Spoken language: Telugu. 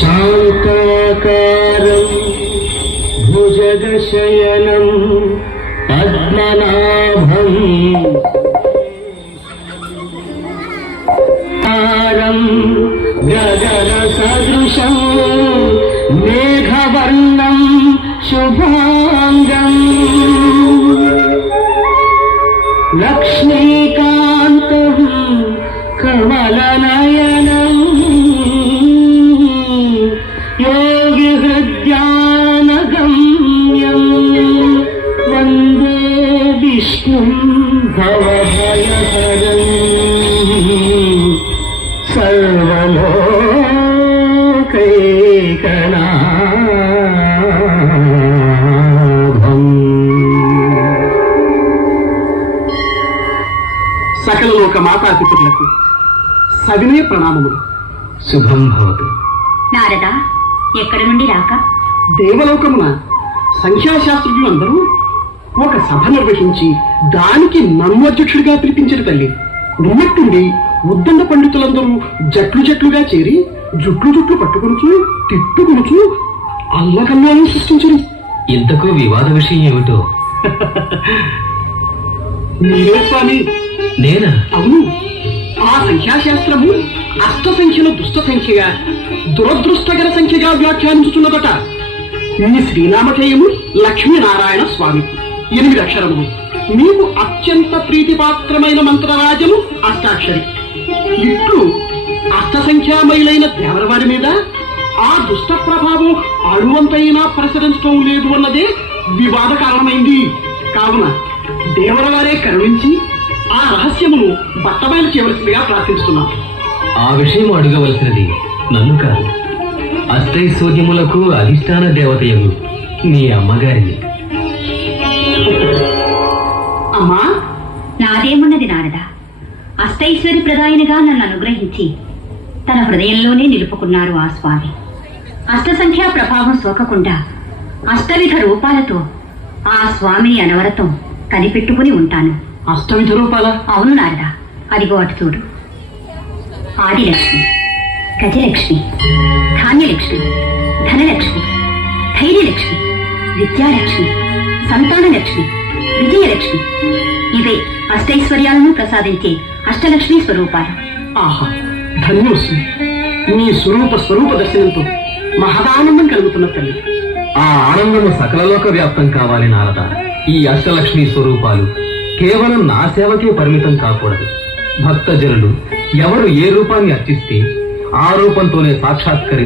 శాంతాకారం భుజగశయనం పద్మనాభం గగన సదృశం మేఘవర్ణం శుభాంగం లక్ష్మీకాంతం కమలనయనం యోగి హృద్యానగమ్యం వందే విష్ణుం భవభయహరం సర్వలోకైకనాథం. సకల లోక మాతాపితరులకు సవినయ ప్రణామములు. శుభం భవతు. నారద, ఎక్కడి నుండి రాక? దేవలోకమున సంఖ్యాశాస్త్రజ్ఞులు అందరూ ఒక సభ నిర్వహించి దానికి నన్ను అధ్యక్షుడిగా పిలిపించారు తల్లి. నిన్నట్టుండి ఉద్దండ పండితులందరూ జట్లుగా చేరి జుట్లు పట్టుకొనుచు తిట్టుకొనుచు అల్లకల్లాలను సృష్టించరు. ఇంతకు వివాద విషయం ఏమిటో? మీరే స్వామి. నేనా? అవును. ఆ సంఖ్యాశాస్త్రము అష్ట సంఖ్యను దుష్ట సంఖ్యగా దురదృష్టకర సంఖ్యగా వ్యాఖ్యానించుతున్నదట. మీ శ్రీనామధేయము లక్ష్మీనారాయణ స్వామి 8 అక్షరములు. మీకు అత్యంత ప్రీతిపాత్రమైన మంత్రరాజము అష్టాక్షరి. ఇట్లు అష్ట సంఖ్యామయులైన దేవరవారి మీద ఆ దుష్ట ప్రభావం అణువంతైనా ప్రసరించడం లేదు అన్నదే వివాద కారణమైంది. కావున దేవరవారే కరుణించి ఆ రహస్యమును బట్టబయలు చేయవలసిందిగా ప్రార్థిస్తున్నాం. ఆ విషయం అడగవలసినది నన్ను కాదు, అష్టైశ్వర్యములకు అధిష్టాన దేవతయగు మీ అమ్మగారిని. అమ్మా, నాదేమున్నది నారద, అష్టైశ్వర్య ప్రదాయనిగా నన్ను అనుగ్రహించి తన హృదయంలోనే నిలుపుకున్నారు ఆ స్వామి. అష్టసంఖ్యా ప్రభావం సోకకుండా అష్టవిధ రూపాలతో ఆ స్వామిని అనవరతం కనిపెట్టుకుని ఉంటాను. అష్టవిధ రూపాల? అవును నారద, అదిగో అటు చూడు. ఆదిలక్ష్మి, గజలక్ష్మి, ధాన్యలక్ష్మి, ధనలక్ష్మి, ధైర్యలక్ష్మి, విద్యాలక్ష్మి, సంతానలక్ష్మి, విజయలక్ష్మి, ఇవే అష్టైశ్వర్యాలను ప్రసాదించే అష్టలక్ష్మి స్వరూపాలు. ఆహా, ధన్యోస్మి. మీ స్వరూప దర్శనంతో మహదానందం కలుగుతున్న తల్లి. ఆ ఆనందము సకలలోక వ్యాప్తం కావాలి నారద. ఈ అష్టలక్ష్మి స్వరూపాలు కేవలం నా సేవకే పరిమితం కాకూడదు. భక్తజనులు ఎవరు ఏ రూపాన్ని అర్చిస్తే ఆ రూపంతోనే సాక్షాత్కరి